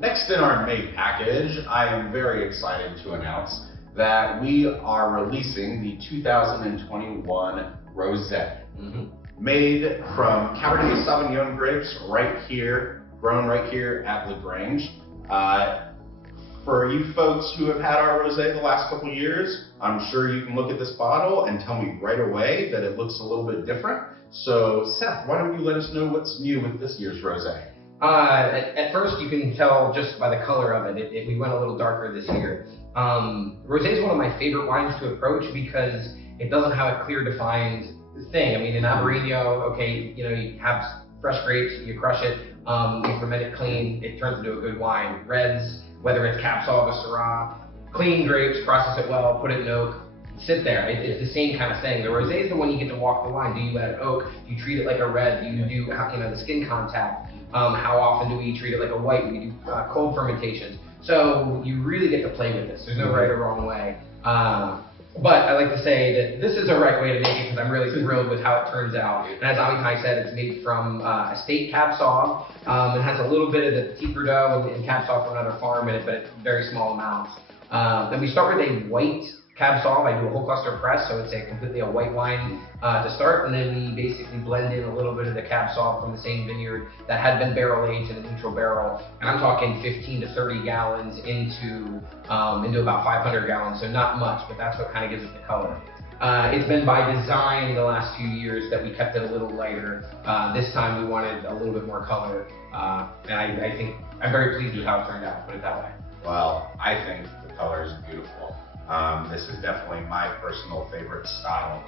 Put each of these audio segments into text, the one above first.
Next in our May package, I am very excited to announce that we are releasing the 2021 Rosé. Made from Cabernet Sauvignon grapes right here, grown right here at LaGrange. For you folks who have had our Rosé the last couple years, I'm sure you can look at this bottle and tell me right away that it looks a little bit different. So Seth, why don't you let us know what's new with this year's Rosé? At first you can tell just by the color of it, we went a little darker this year. Rosé is one of my favorite wines to approach because it doesn't have a clear defined thing. I mean, in Albarino, okay, you have fresh grapes, you crush it, you ferment it clean, it turns into a good wine. Reds, whether it's Cab Sauv or Syrah, clean grapes, process it well, put it in oak, sit there. It's the same kind of thing. The Rosé is the one you get to walk the line. Do you add oak? Do you treat it like a red? Do you do the skin contact? How often do we treat it like a white? We do cold fermentations. So you really get to play with this. There's no right or wrong way. But I like to say that this is the right way to make it because I'm really thrilled with how it turns out. And as Amitai said, it's made from estate Cab Sauv. It has a little bit of the Petit Verdot and Cab Sauv from another farm in it, but it's very small amounts. Then we start with a white Cab Sauv. I do a whole cluster press, so it's completely a white wine to start, and then we basically blend in a little bit of the Cab Sauv from the same vineyard that had been barrel aged in a neutral barrel. And I'm talking 15 to 30 gallons into about 500 gallons, so not much, but that's what kind of gives it the color. It's been by design the last few years that we kept it a little lighter. This time we wanted a little bit more color, and I think I'm very pleased with how it turned out, put it that way. Well, I think the color is beautiful. This is definitely my personal favorite style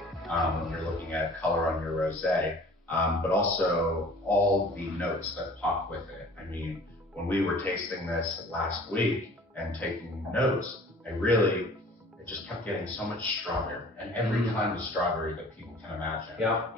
when you're looking at color on your Rosé, but also all the notes that pop with it. I mean, when we were tasting this last week and taking notes, it just kept getting so much strawberry and every kind of strawberry that people can imagine. Yeah.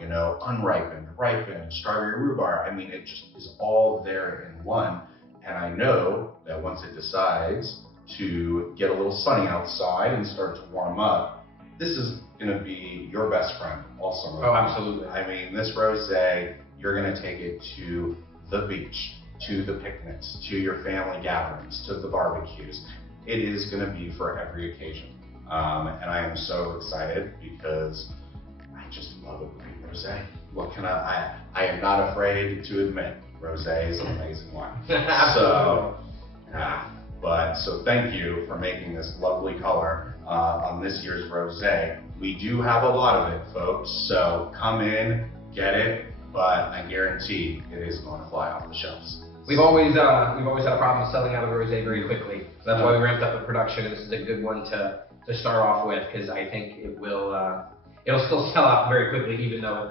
Unripened, ripened, strawberry rhubarb. I mean, it just is all there in one. And I know that once it decides to get a little sunny outside and start to warm up, this is going to be your best friend all summer. Oh, absolutely. I mean, this Rosé, you're going to take it to the beach, to the picnics, to your family gatherings, to the barbecues. It is going to be for every occasion. And I am so excited because I just love a great Rosé. What can I am not afraid to admit, Rosé is an amazing wine. So thank you for making this lovely color on this year's Rosé. We do have a lot of it, folks, so come in, get it, but I guarantee it is going to fly off the shelves. We've always had a problem selling out of Rosé very quickly. So that's why we ramped up the production, and this is a good one to start off with because I think it'll still sell out very quickly, even though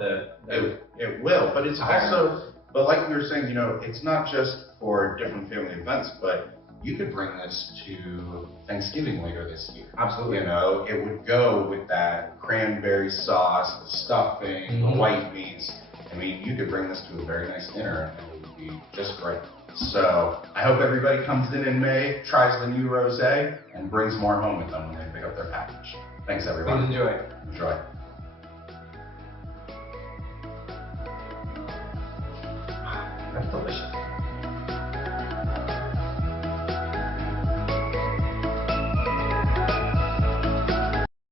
it will. But it's also, but like we were saying, it's not just for different family events, but you could bring this to Thanksgiving later this year. Absolutely. It would go with that cranberry sauce, the stuffing, the white meats. I mean, you could bring this to a very nice dinner and it would be just great. So I hope everybody comes in May, tries the new Rosé, and brings more home with them when they pick up their package. Thanks, everyone. Please enjoy. Enjoy. That's delicious.